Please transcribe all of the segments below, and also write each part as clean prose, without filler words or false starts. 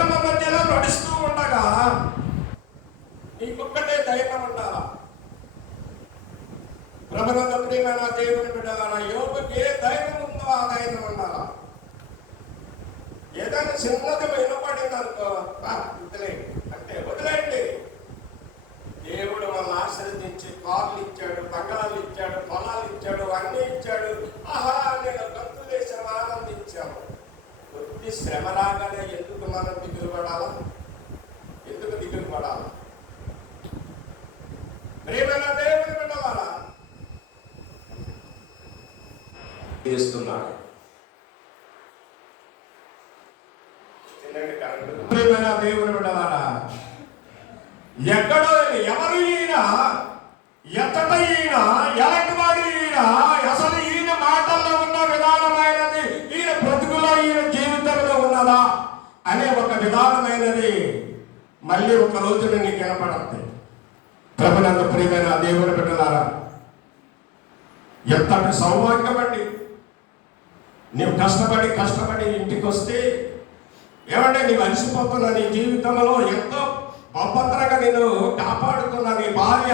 కుటుంబ మధ్యలో నడుస్తూ ఉండగా నీకొక్కటే ధైర్యం ఉండాలా. ప్రభునందు ప్రియమైన దేవుని బిడ్డలారా, యోగుకి ఏ ధైర్యం ఉందో ఆ ధైర్యం ఉండాలా. ఏదైనా చిన్నది వినపడింది అనుకో, అంటే వదిలేయండి. దేవుడు మనల్ని ఆశీర్వదించి కార్లు ఇచ్చాడు, బంగారాలు ఇచ్చాడు, పొలాలు ఇచ్చాడు, అన్నీ ఇచ్చాడు. ఆహా నేను గంతులు వేసాము, ఆనందించాము. కొద్ది శ్రమ రాగానే ఎందుకు మనం దిగులు పడాలా? ఎందుకు దిగులు పడాలా? ప్రియమైన దేవుని బిడ్డలారా, చేస్తున్నాడు. ప్రియమైన దేవుని బిడ్డలారా, ఎక్కడో ఎవరు ఈయన, ఎత్తట ఈయన, ఎలాంటి వాడు ఈయన, అసలు ఈయన మాటల్లో ఉన్న విధానమైనది ఈయన బ్రతుకులో ఈయన జీవితంలో ఉన్నదా అనే ఒక విధానమైనది మళ్ళీ ఒక రోజున నీకు కనపడుతుంది. ప్రభునందు ప్రియమైన దేవుని బిడ్డలారా, ఎంతటి సౌభాగ్యం అండి. నీవు కష్టపడి ఇంటికి వస్తే ఏమంటే నీవు అలసిపోతున్నా, నీ జీవితంలో ఎంతో గొప్పతరంగా నేను కాపాడుతున్నా నీ భార్య,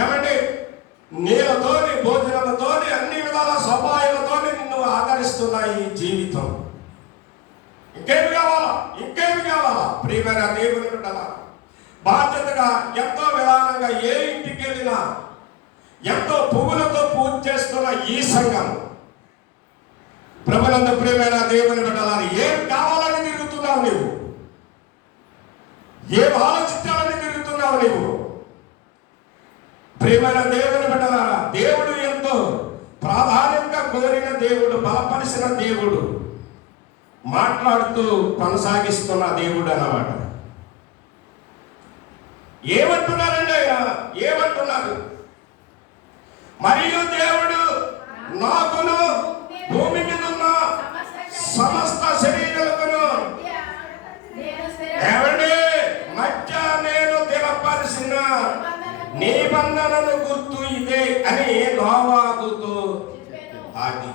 ఏమంటే నీళ్ళతోని, భోజనాలతోని, అన్ని విధాల సౌపాయాలతోని నిన్ను ఆదరిస్తున్నా ఈ జీవితం. ఇంకేమి కావాలా? ప్రియమైన దేవుని బిడ్డలారా, బాధ్యతగా ఎంతో విధానంగా ఏ ఇంటికి వెళ్ళినా ఎంతో పువ్వులతో పూజ చేస్తున్న ఈ సంఘం, ప్రభునందు ప్రియమైన దేవుని బిడ్డలారా, ఏం కావాలని తిరుగుతున్నావు నీవు? ఏం ఆలోచించాలని తిరుగుతున్నావు నీవు? ప్రియమైన దేవుని బిడ్డలారా, దేవుడు ఎంతో ప్రాధాన్యంగా కోరిన దేవుడు, బలపరిచిన దేవుడు, మాట్లాడుతూ కొనసాగిస్తున్న దేవుడు అన్నమాట. ఏమంటున్నారండి ఆయన? ఏమంటున్నారు? మరియు దేవుడు నాకును భూమి మీద ఉన్న సమస్త శరీరాలకును ఏమండి మధ్య నేను స్థిరపరిచిన నిబంధనను గుర్తు ఇదే అని నోవాహుతో ఆది.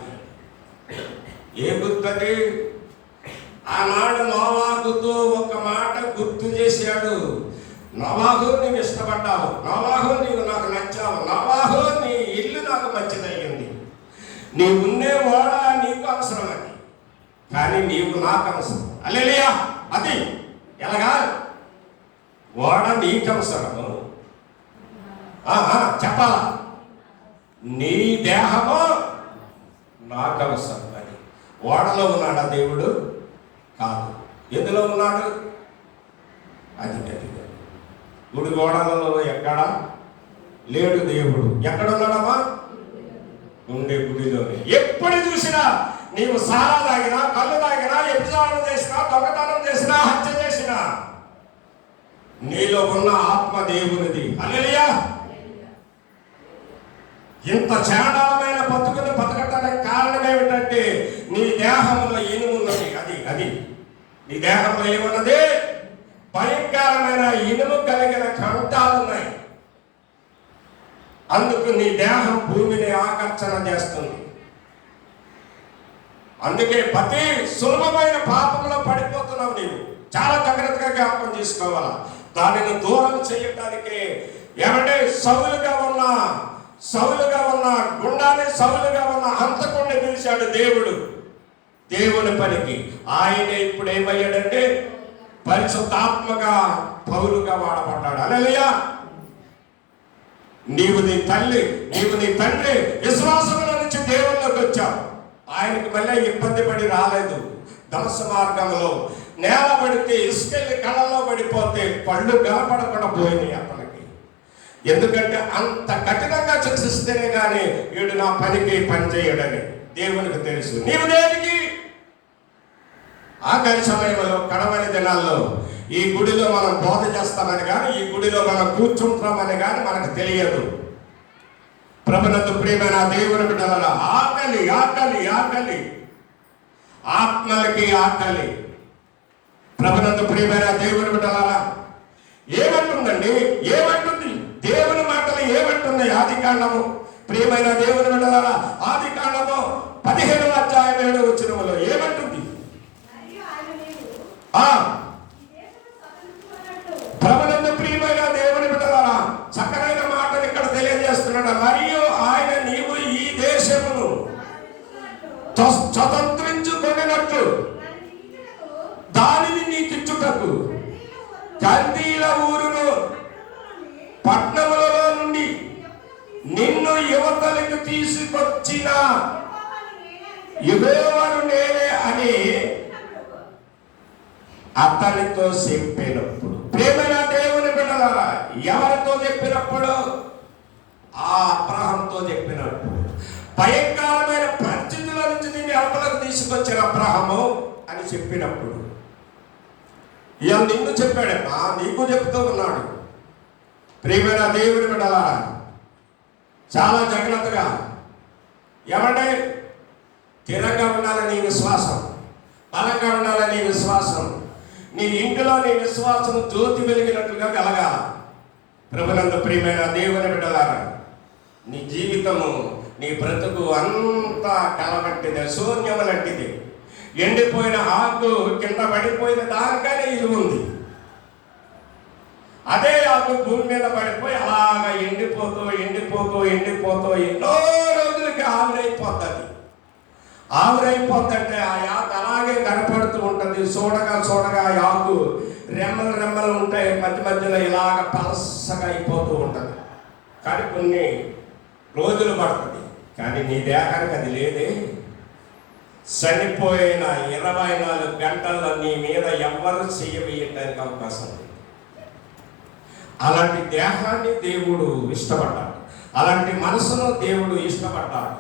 ఏ గుర్తది? ఆనాడు నోవాహుతో ఒక మాట గుర్తు చేశాడు. నోవాహు నీవు ఇష్టపడ్డావు, నోవాహు నీవు నాకు నచ్చావు, నోవాహు నీ ఇల్లు నాకు మంచిదయ్యింది, నీ ఉన్నే ఓడ నీకు అవసరం అది, కానీ నీవు నాకు అవసరం. హల్లెలూయా. అది ఎలాగా? ఓడ నీకు అవసరము, చెప్పాలా? నీ దేహము నాకు అవసరం. అది ఓడలో ఉన్నాడా దేవుడు? కాదు. ఎందులో ఉన్నాడు? అది గుడి గోడలలో ఎక్కడా లేడు దేవుడు. ఎక్కడున్నాడమ్మా? ఉండే గుడిలోనే. ఎప్పుడు చూసినా నీవు సారా తాగినా, కళ్ళు తాగినా, వ్యభిచారం చేసినా, దొంగతనం చేసినా, హత్య చేసినా నీలో ఉన్న ఆత్మ దేవునిది. హల్లెలూయా. ఇంత చాండాలమైన బతుకుని బతకటానికి కారణం ఏమిటంటే నీ దేహంలో ఇనుమున్నది. అది నీ దేహంలో ఏమున్నది? భయంకరమైన ఇనుము కలిగిన కంఠాలున్నాయి. అందుకు నీ దేహం భూమిని ఆకర్షణ చేస్తుంది. అందుకే ప్రతి సులభమైన పాపంలో పడిపోతున్నావు నీవు. చాలా జాగ్రత్తగా జ్ఞాపకం చేసుకోవాలా. దానిని దూరం చేయటానికి ఏమంటే సౌలుగా ఉన్న గుండాన్ని, సౌలుగా ఉన్న హంతకుణ్ణి పిలిచాడు దేవుడు దేవుని పనికి. ఆయన ఇప్పుడు ఏమయ్యాడంటే పరిశుద్ధాత్మగా పౌలుగా వాడబడ్డాడు. హల్లెలూయా. నీవు నీ తండ్రి విశ్వాసముల నుంచి దేవుళ్ళకి వచ్చావు. ఆయనకి మళ్ళీ ఇబ్బంది పడి రాలేదు. దమస మార్గంలో నేల పడితే ఇసుకెళ్ళి కళ్ళలో పడిపోతే పళ్ళు కనపడకుండా పోయినాయి అతనికి. ఎందుకంటే అంత కఠినంగా శిక్షిస్తేనే కానీ వీడు నా పనికి పని చేయడని దేవునికి తెలుసు. నీవు దేనికి? ఆఖరి సమయంలో, కడవరి దినాల్లో ఈ గుడిలో మనం బోధ చేస్తామని కానీ, ఈ గుడిలో మనం కూర్చుంటామని కానీ మనకు తెలియదు. ప్రభునందు ప్రియమైన దేవుని బిడ్డలారా, ఆకలి ఆత్మలకి ఆకలి. ప్రభునందు ప్రియమైన దేవుని బిడ్డలారా, ఏమంటుంది దేవుని మాటలు? ఏమంటుంది ఆదికాండము? ప్రియమైన దేవుని బిడ్డలారా, ఆదికాండము 15వ అధ్యాయం 7వ వచనములో ఏమంటుంది? కల్దీల ఊరును పట్టణములలో నుండి నిన్ను యువతలకు తీసుకొచ్చిన యెహోవాను నేనే అని అతనితో చెప్పినప్పుడు, ప్రేమైన దేవుని బిడ్డలారా, ఎవరితో చెప్పినప్పుడు? ఆ అబ్రహాముతో చెప్పినప్పుడు. భయంకరమైన పరిస్థితుల నుంచి నేను అవతలకు తీసుకొచ్చిన అబ్రహాము అని చెప్పినప్పుడు, ఇవాళ నిన్ను చెప్పాడమ్మా, నీకు చెప్తూ ఉన్నాడు. ప్రియమైన దేవుని బిడ్డలారా, చాలా జాగ్రత్తగా ఏమంటే స్థిరంగా ఉండాలి నీ విశ్వాసం, బలంగా ఉండాలి నీ విశ్వాసం, నీ ఇంటిలో నీ విశ్వాసం జ్యోతి వెలిగినట్లుగా కలగాల. ప్రభునందు ప్రియమైన దేవుని బిడ్డలారా, నీ జీవితము, నీ బ్రతుకు అంతా కలవంటిది, శూన్యము లాంటిది. ఎండిపోయిన ఆకు కింద పడిపోయిన దానికనే ఇది ఉంది. అదే ఆకు భూమి మీద పడిపోయి అలాగా ఎండిపోతూ ఎండిపోతూ ఎండిపోతూ ఎన్నో రోజులకి ఆవిరైపోతుంది. ఆవిరైపోతుంటే ఆ ఆకు అలాగే కనపడుతూ ఉంటుంది. చూడగా చూడగా ఆ ఆకు రెమ్మలు రెమ్మలు ఉంటాయి, మధ్య మధ్యలో ఇలాగ పలసగా అయిపోతూ ఉంటుంది. కానీ కొన్ని రోజులు పడుతుంది. కానీ నీ దేహానికి అది లేదే. చనిపోయిన 24 గంటల్లో నీ మీద ఎవ్వరు చేయవేయటానికి అవకాశం లేదు. అలాంటి దేహాన్ని దేవుడు ఇష్టపడ్డాడు, అలాంటి మనసును దేవుడు ఇష్టపడ్డాడు.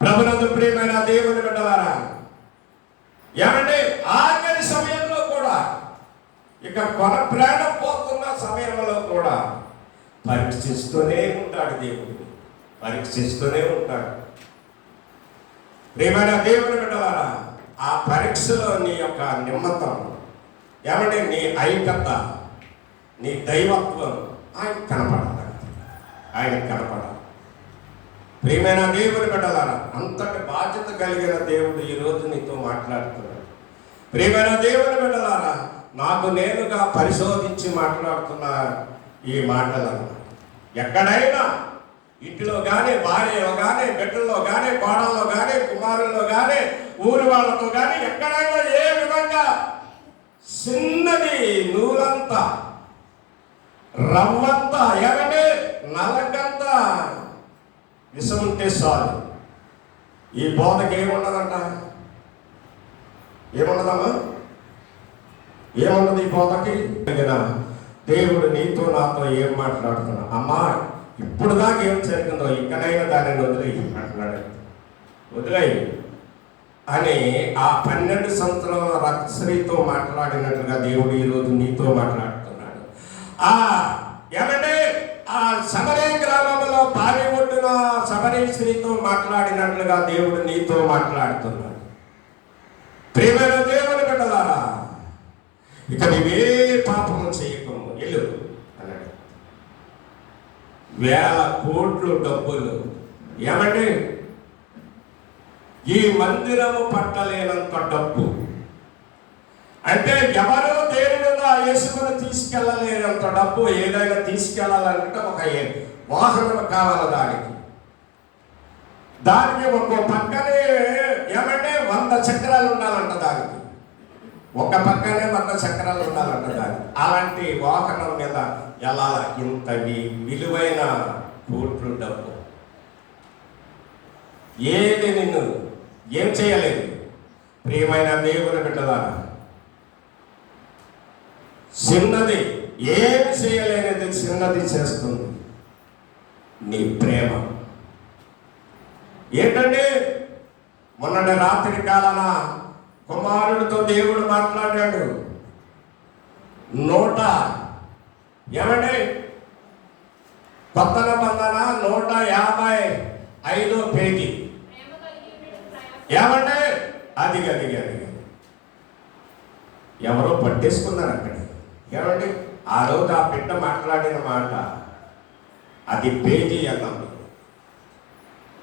ప్రభునందు ప్రియమైన దేవుని బిడ్డలారా, ఏమంటే ఆఖరి సమయంలో కూడా, ఇక కొన ప్రాణం పోతున్న సమయంలో కూడా పరీక్షిస్తూనే ఉంటాడు దేవుడు, పరీక్షిస్తూనే ఉంటాడు. ప్రియమైన దేవుని బిడ్డలారా, ఆ పరీక్షలో నీ యొక్క నిమ్మతం, ఏమంటే నీ ఐక్యత, నీ దైవత్వం ఆయన కనపడాలి, ఆయన కనపడాలి. ప్రియమైన దేవుని బిడ్డలారా, అంతటి బాధ్యత కలిగిన దేవుడు ఈరోజు నీతో మాట్లాడుతున్నాడు. ప్రియమైన దేవుని బిడ్డలారా, నాకు నేనుగా పరిశోధించి మాట్లాడుతున్న ఈ మాటలను ఎక్కడైనా ఇంటిలో కానీ, భార్యలో కానీ, బిడ్డల్లో కానీ, కోడల్లో కానీ, కుమారుల్లో కానీ, ఊరి వాళ్ళతో కానీ, ఎక్కడైనా ఏ విధంగా చిన్నది నూలంతా, రవ్వంతా, ఎగడే నలకంతా విషం ఉంటే చాలు. ఈ బోధకి ఏముండదంట? ఏముండదమ్మా? ఏముండదు ఈ బోధకి? దేవుడు నీతో నాతో ఏం మాట్లాడుతున్నా? అమ్మా, ఇప్పుడు దాకా ఏం జరిగిందో ఇక్కడైనా దానిని వదిలేయి అంటున్నాడు. వదిలేయి అని ఆ 12 సంవత్సరాల రక్తశ్రీతో మాట్లాడినట్లుగా దేవుడు ఈరోజు నీతో మాట్లాడుతున్నాడు. ఏమంటే ఆ సమరే గ్రామంలో భార్య ఒడ్డున సమరే స్త్రీతో మాట్లాడినట్లుగా దేవుడు నీతో మాట్లాడుతున్నాడు. ప్రియమైన దేవుని బిడ్డలారా, ఇక నీవే పాపము చేయకము, ఎల్లు అన్నాడు. 1000 కోట్లు డబ్బులు, ఏమంటే ఈ మందిరము పట్టలేనంత డబ్బు, అంటే ఎవరు దేని మీద యేసుని తీసుకెళ్ళలేనంత డబ్బు. ఏదైనా తీసుకెళ్ళాలంటే ఒక వాహనం కావాలి. దానికి ఒక్కో పక్కనే ఏమంటే 100 చక్రాలు ఉండాలంట. దానికి ఒక పక్కనే 100 చక్రాలు ఉండాలంట. దానికి అలాంటి వాహనం మీద ఎలా ఇంత విలువైన కోట్లు డబ్బు ఏది నిన్ను ఏం చేయలేదు. ప్రియమైన దేవుని బిడ్డలారా, చిన్నది ఏమి చేయలేనిది చిన్నది చేస్తుంది నీ ప్రేమ. ఏంటంటే మొన్నటి రాత్రి కాలాన కుమారుడితో దేవుడు మాట్లాడాడు. 100 కొత్త నిబంధన 155 పేజీ. ఏమంటే అది ఎవరో పట్టేసుకున్నారు అక్కడ. ఏమండి ఆ రోజు ఆ బిడ్డ మాట్లాడిన మాట అది పేజీ అన్నాం.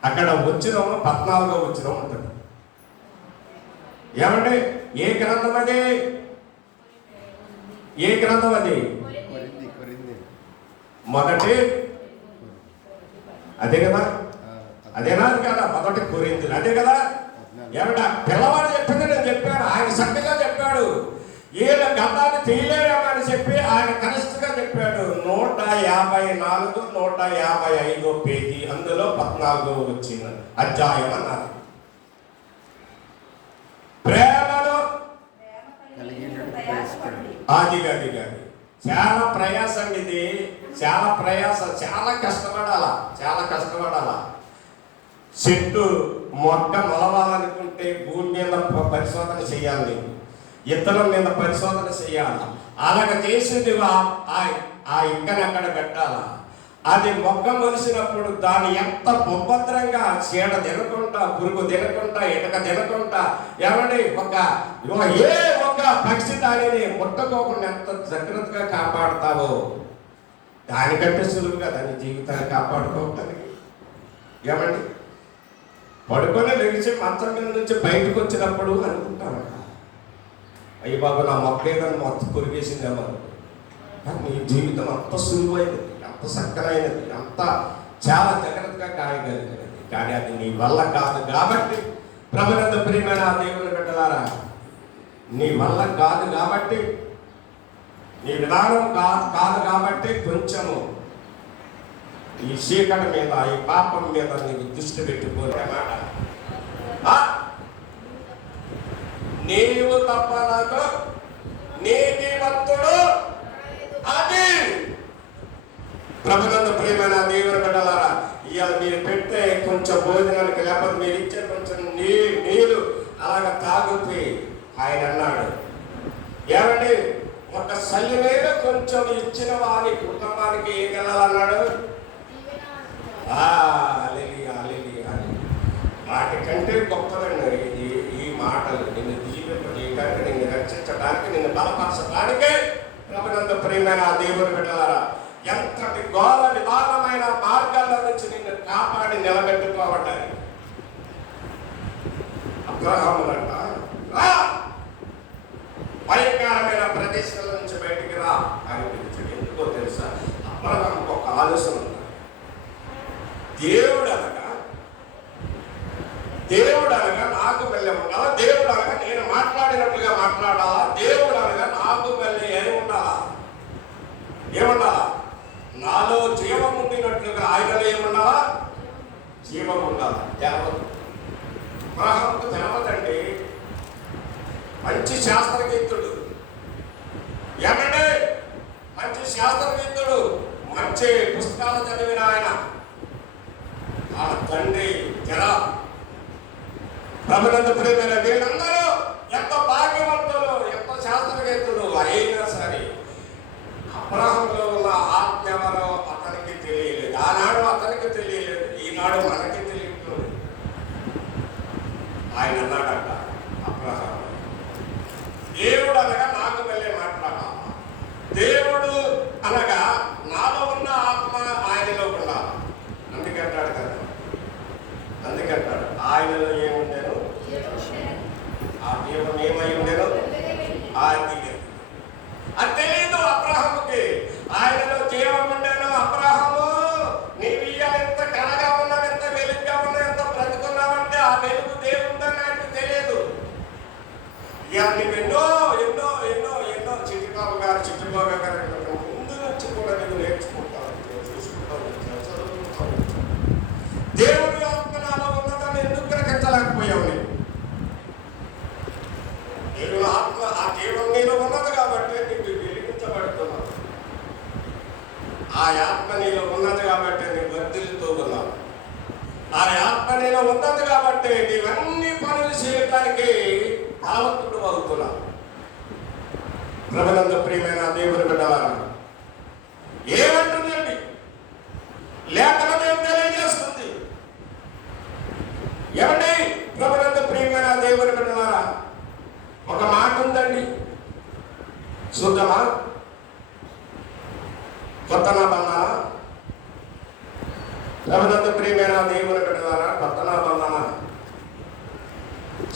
అక్కడ వచ్చినము 14వ వచనం ఉంటుంది. ఏమంటే ఏ గ్రంథం అది? ఏ గ్రంథం అది? మొదటి అదే కదా, అదేనా కదా? మొదటి కొరింథీయులు అదే కదా. ఏమంటే పిల్లవాడు చెప్పింది నేను చెప్పాను, ఆయన చక్కగా చెప్పాడు. వీళ్ళ గతాన్ని తీయలేమని చెప్పి చెప్పాడు. 154, 155 పేజీ, అందులో 14 వచ్చిన అధ్యాయం అన్నారు. ప్రేమను అది చాలా ప్రయాసం, ఇది చాలా ప్రయాసం, చాలా కష్టపడాలా, చాలా కష్టపడాలా. చెట్టు మొక్క మొలవాలనుకుంటే భూమి మీద పరిశోధన చేయాలి, ఇత్తనం మీద పరిశోధన చేయాలి. అలాగ చేసింది ఆ ఇక్కని అక్కడ పెట్టాలా. అది మొక్క మొలిసినప్పుడు దాన్ని ఎంత ఉపద్రంగా చీడ తినకుండా, పురుగు తినకుండా, ఇటక తినకుండా, ఏమండి ఏ ఒక్క పక్షి దానిని ముట్టకోకుండా ఎంత జాగ్రత్తగా కాపాడుతావో దానికంటే సులువుగా దాని జీవితాన్ని కాపాడుకోవటానికి. ఏమండి, పడుకొని లేచి మంచం మీద నుంచి బయటకు వచ్చినప్పుడు అనుకుంటాను, అయ్యి బాబు నా మొక్క ఏదైనా మొత్తం కొరిగేసిందేమో. నీ జీవితం అంత సులువైనది, అంత చక్కనైనది, అంత చాలా జాగ్రత్తగా కాయగలిగినది. కానీ అది నీ వల్ల కాదు కాబట్టి, ప్రభునందు ప్రియమైన దేవుని బిడ్డలారా, నీ వల్ల కాదు కాబట్టి, నీ విధానం కాదు కాబట్టి కొంచెము ఈ చీకటి మీద, ఈ పాపం మీద నీకు దృష్టి పెట్టుకోలే మాట. నీవు తప్ప నాకు నీతిమంతుడు అది. ప్రభునందు ప్రియమైన దేవుని బిడ్డలారా, ఇవాళ మీరు పెట్టే కొంచెం భోజనానికి, లేకపోతే మీరు ఇచ్చే కొంచెం నీళ్ళు అలాగ తాగుతూ ఆయన అన్నాడు, ఏమండి, ఒక సల్లి మీద కొంచెం ఇచ్చిన వారి కుటుంబానికి ఏం వెళ్ళాలన్నాడు. వాటికంటే గొప్పదండి ఈ మాటలు. నిన్ను దీవింపజేయడానికి, నిన్ను రక్షించడానికి, నిన్ను బలపరచడానికే ప్రభునందు ప్రియమైన దేవుని బిడ్డలారా, ఎంతటి ఘోర విధానమైన మార్గాల నుంచి నిన్ను కాపాడి నిలబెట్టుకోవటానికి అబ్రహాములంట భయంకరమైన ప్రదేశాల నుంచి బయటికి రా అని పిలిచాడు. ఎందుకో తెలుసా? అబ్రహాముకు ఒక ఆలోచన ఉంది. దేవుడు అనగా నాకు వెళ్ళే ఉండాలా, దేవుడు అనగా నేను మాట్లాడినట్లుగా మాట్లాడాలా, దేవుడు అనగా నాకు వెళ్ళి ఏముండాలా, నాలో జీవం ఉండినట్లుగా ఆయనలో ఏముండాలా, జీవం ఉండాలా. తెలవదు, అబ్రహాముకు తెలవదండి. మంచి శాస్త్రవేత్తడు, ఏమంటే మంచి శాస్త్రవేత్తడు, మంచి పుస్తకాలు చదివిన ఆయన. ఆ తండ్రి ప్రభునందు ప్రియమైన వీళ్ళందరూ ఎంత భాగ్యవంతులు, ఎంత శాస్త్రవేత్తలు అయినా సరే అబ్రహాములో ఉన్న ఆత్మ ఎవరో అతనికి తెలియలేదు. ఆనాడు అతనికి తెలియలేదు, ఈనాడు మనకి తెలియట్లేదు. ఆయన అన్నాడట, అబ్రహాము, దేవుడు అనగా నాకు వెళ్ళే మాట్లాడాలి, దేవుడు అనగా నాలో ఉన్న ఆత్మ ఆయనలో ఉండాలి. అందుకంటాడు కదా, అందుకంటాడు ఆయనలో ఏముండేను, ఆ జీవం ఏమై ఉండేను, అది తెలియదు అబ్రహాముకి. ఆయనలో జీవం ఉండేను. అబ్రహాము, నీవు ఇయ్యాల ఎంత కళగా ఉన్నావు, ఎంత వెలుగుగా ఉన్నావు, ఎంత బ్రతుకున్నావంటే ఆ వెలుగు దేవుందని ఆయనకు తెలియదు. ఇవాళ నీవు ఎన్నో ఎన్నో ఎన్నో ఎన్నో చిట్టిబాబు గారు ముందు నుంచి కూడా నీవు నేర్చుకుంటావు, చూసుకుంటావు, చదువుకుంటావు. దేవుడి ఆత్మ నాలో ఉన్నదాన్ని ఎందుకు గ్రహించలేకపోయావు? దేవుని ఆత్మ, ఆ జీవం నీలో ఉన్నది కాబట్టి నీకు వెలిగించబడుతున్నావు. ఆ ఆత్మ నీలో ఉన్నది కాబట్టి నీవు వర్ధిల్లుతూ ఉన్నావు. ఆ ఆత్మ నీలో ఉన్నది కాబట్టి నీవన్నీ పనులు చేయడానికి బలవంతుడు అవుతున్నావు. ప్రభునందు ప్రియమైన దేవుని బిడ్డలారా, ఏమంటుందండి లేఖనం ఏం తెలియజేస్తుంది? ఏమండి, ప్రభునందు ప్రియమైన దేవుని బిడ్డలారా, ఒక మాట ఉందండి, చూద్దామా? కొత్త నిబంధన, ప్రభునందు ప్రియమైన దేవుని బిడ్డలారా, కొత్త నిబంధన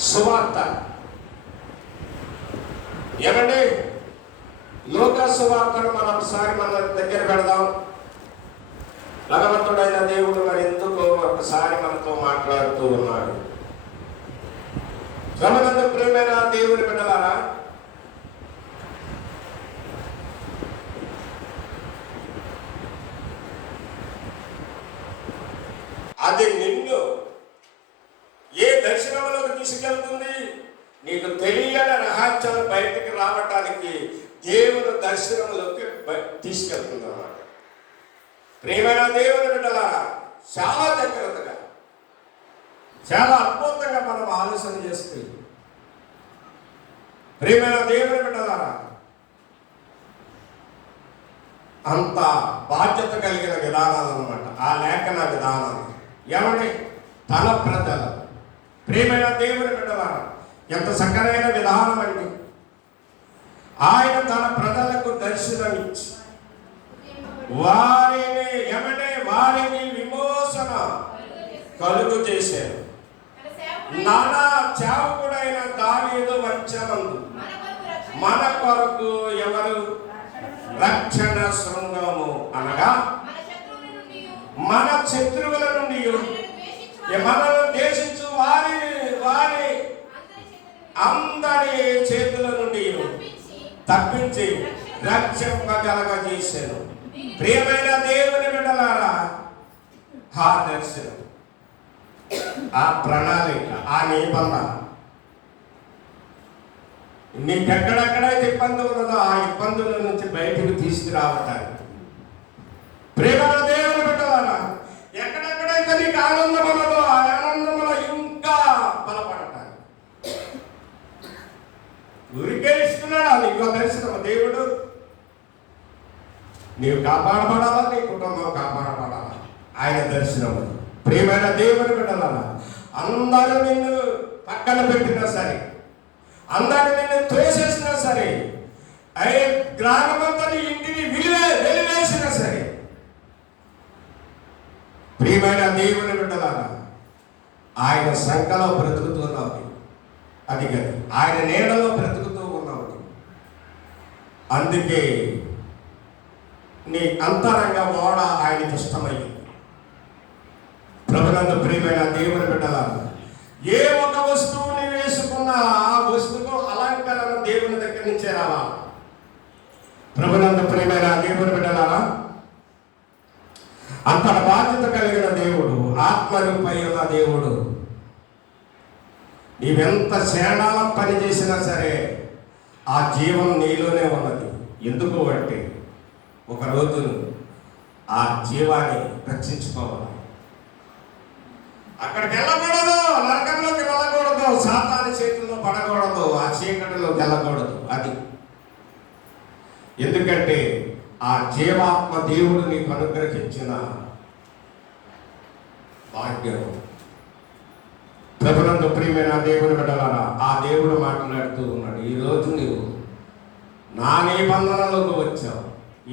సువార్త. ఏమండి, లోకా సువార్తను మనం ఒకసారి మన దగ్గర పెడదాం. భగవంతుడైన దేవుడు మరి ఎందుకు ఒకసారి మనతో మాట్లాడుతూ ఉన్నాడు. ప్రభునందు ప్రియమైన దేవుని బిడ్డలారా, అది నిన్ను ఏ దర్శనంలోకి తీసుకెళ్తుంది? నీకు తెలియని రహస్యాలు బయటికి రావటానికి దేవుని దర్శనంలోకి తీసుకెళ్తుంది అన్నమాట. ప్రియమైన దేవుని బిడ్డలారా, చాలా జాగ్రత్తగా, చాలా అద్భుతంగా మనం ఆలోచన చేస్తే, ప్రియమైన దేవుని బిడ్డలారా, అంత బాధ్యత కలిగిన విధానాలు అన్నమాట ఆ లేఖన విధానాలు. ఏమని? తన ప్రజలు, ప్రియమైన దేవుని బిడ్డలారా, ఎంత చక్కనైన విధానం అండి. ఆయన తన ప్రజలకు దర్శనమిచ్చి వారిని విమోచన కలుగు చేశారు. నానా సేవకుడైన దావీదు వంచనందు మన కొరకు ఎవరు? రక్షణ శృంగము, అనగా మన శత్రువుల నుండి మనల్ని దేశించు వారి అందరి చేతుల నుండి తప్పించి రక్షింపగలగజేశాను. ప్రియమైన దేవుని బిడ్డలారా, ఆ దర్శనం, ఆ ప్రణాళిక, ఆ నిబంధన నీకెక్కడెక్కడైతే ఇబ్బంది ఉన్నదో ఆ ఇబ్బందుల నుంచి బయటకు తీసుకురావటానికి, ప్రియమైన దేవుని బిడ్డలారా, ఎక్కడెక్కడైతే నీకు ఆనందం ఉన్నదో ఆ ఆనందంలో ఇంకా బలపడటానికి ఊరికే ఇస్తున్నాడా నీకు దర్శనం దేవుడు? నీవు కాపాడబడాలా, నీ కుటుంబం కాపాడబడాలా, ఆయన దర్శనం. ప్రియమైన దేవుని బిడ్డలారా, అందరూ నిన్ను పక్కన పెట్టినా సరే, అందరూ నిన్ను తోసేసినా సరే, గ్రామమంతా ఇంటిని వెలివేసినా సరే, ప్రియమైన దేవుని బిడ్డలారా, ఆయన సంఖ్యలో బ్రతుకుతున్నావు. అది కాదు, ఆయన నీడలో బ్రతుకుతూ ఉన్నావు. అందుకే నీ అంతరంగ ఓడ ఆయనకి ఇష్టమయ్యింది. ప్రభునందు ప్రియమైన దేవుని బిడ్డలారా, ఏ ఒక వస్తువుని వేసుకున్నా ఆ వస్తువుకు అలంకరణ దేవుని దగ్గర నుంచే రావాలి. ప్రభునందు ప్రియమైన దేవుని బిడ్డలారా, అంతటి బాధ్యత కలిగిన దేవుడు, ఆత్మరూపై ఉన్న దేవుడు, నీవెంత క్షేణాలం పని చేసినా సరే ఆ జీవం నీలోనే ఉన్నది. ఎందుకు అంటే ఒకరోజు ఆ జీవాన్ని రక్షించుకోవాలి. అక్కడికి వెళ్ళకూడదు, నరకంలోకి వెళ్ళకూడదు, సాతాను చేతుల్లో పడకూడదు, ఆ చీకటిలోకి వెళ్ళకూడదు. అది ఎందుకంటే ఆ జీవాత్మ దేవుడు నీకు అనుగ్రహించిన భాగ్యం. ప్రభునందు ప్రియమైన దేవుని బిడ్డలారా, ఆ దేవుడు మాట్లాడుతూ ఉన్నాడు. ఈరోజు నీవు నా నిబంధనలోకి వచ్చావు.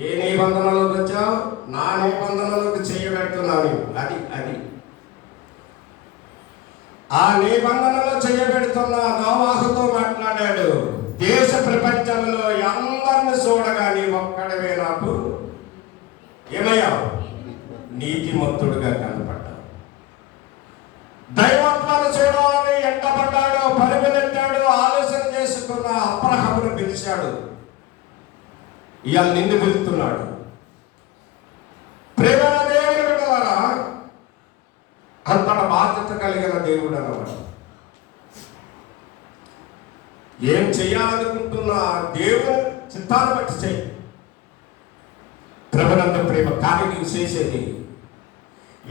ఏ నిబంధనలోకి వచ్చావు? నా నిబంధనలోకి చేయబెడుతున్నావు. అది ఆ నిబంధనలో చేయబెడుతున్న నోవాహుతో మాట్లాడాడు. దేశ ప్రపంచంలో అందరిని చూడగా నీ ఒక్కడవే నాకు ఏమయ్యావు? నీతిమంతుడుగా కనపడ్డావు. దైవత్వాన్ని చూడాలని ఎంటపడ్డాడు, పరుగులెట్టాడు, ఆలోచన చేసుకున్న అబ్రహామును పిలిచాడు. ఇవాళ నిన్ను పిలుస్తున్నాడు. ప్రేమ దేవుని బిడ్డలారా, అంతటి బాధ్యత కలిగిన దేవుడు అన్నమాట. ఏం చేయాలనుకుంటున్నా దేవుని చిత్తాన్ని బట్టి చేయి. ప్రభునంద ప్రేమ. కానీ నీవు చేసేది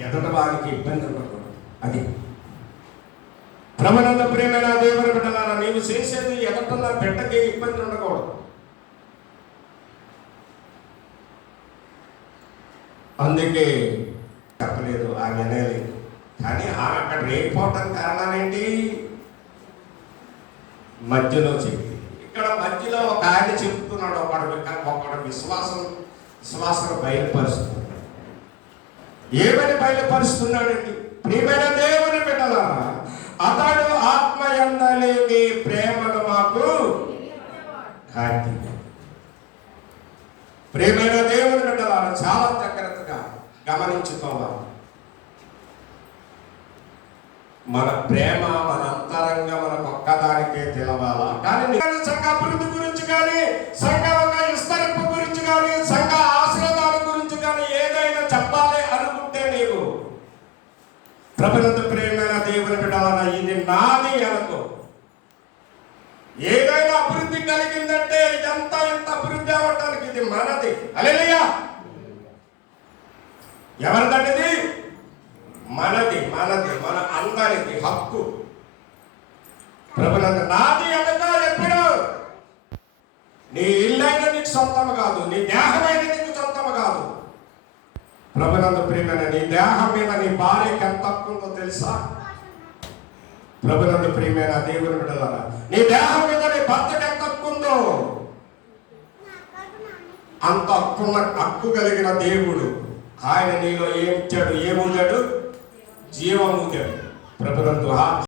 ఎదటి వారికి ఇబ్బంది ఉండకూడదు. అది ప్రభునంద ప్రేమైన దేవుని బిడ్డలారా, నీవు చేసేది ఎదటున్న బిడ్డకి ఇబ్బంది ఉండకూడదు. అందుకే చెప్పలేదు, ఆమె లేదు. కానీ ఆమె అక్కడ రేగిపోవటం కారణం ఏంటి? మధ్యలో చెప్పి, ఇక్కడ మధ్యలో ఒక ఆయన చెప్తున్నాడు, ఒకడు విశ్వాసం బయలుపరుస్తున్నాడు. ఏమని బయలుపరుస్తున్నాడండి? ప్రియమైన దేవుని బిడ్డలారా, అతడు ఆత్మయందలి నీ ప్రేమను మాకు కాంతి. ప్రియమైన దేవుని బిడ్డలారా, చాలా జాగ్రత్తగా గమనించుకోవాలి. మన ప్రేమ, మన అంతరంగ మనకు ఒక్కదానికే తెలవాలా. కానీ సంఘ అభివృద్ధి గురించి కానీ, సంఘ ఒక విస్తరింపు గురించి కానీ, సంఘ ఆశీర్వాదాల గురించి కానీ ఏదైనా చెప్పాలి అనుకుంటే నీవు ప్రభునందు ప్రియమైన దేవుని బిడ్డలారా, ఇది నాది అనుకో. ఏదైనా అభివృద్ధి కలిగిందంటే ఇదంతా ఇంత అభివృద్ధి అవ్వటానికి ఇది మనది. హల్లెలూయా. ఎవరిదండి ఇది? మనది, మనది, మన అందరిది హక్కు. ప్రభునందు నాది అనగా ఎప్పుడు నీ ఇల్లైన నీకు సొంతం కాదు, నీ దేహమైన నీకు సొంతం కాదు. ప్రభునందు ప్రియమైన నీ దేహం మీద నీ భార్యకి ఎంత హక్కు ఉందో తెలుసా? ప్రభునందు ప్రియమైన దేవుని బిడ్డలారా, నీ దేహం మీద నీ భర్తకి ఎంత హక్కు ఉందో అంత హక్కు కలిగిన దేవుడు ఆయన నీలో ఏమిచ్చాడు? ఏమూదాడు? జీవమూదాడు. ప్రభునందు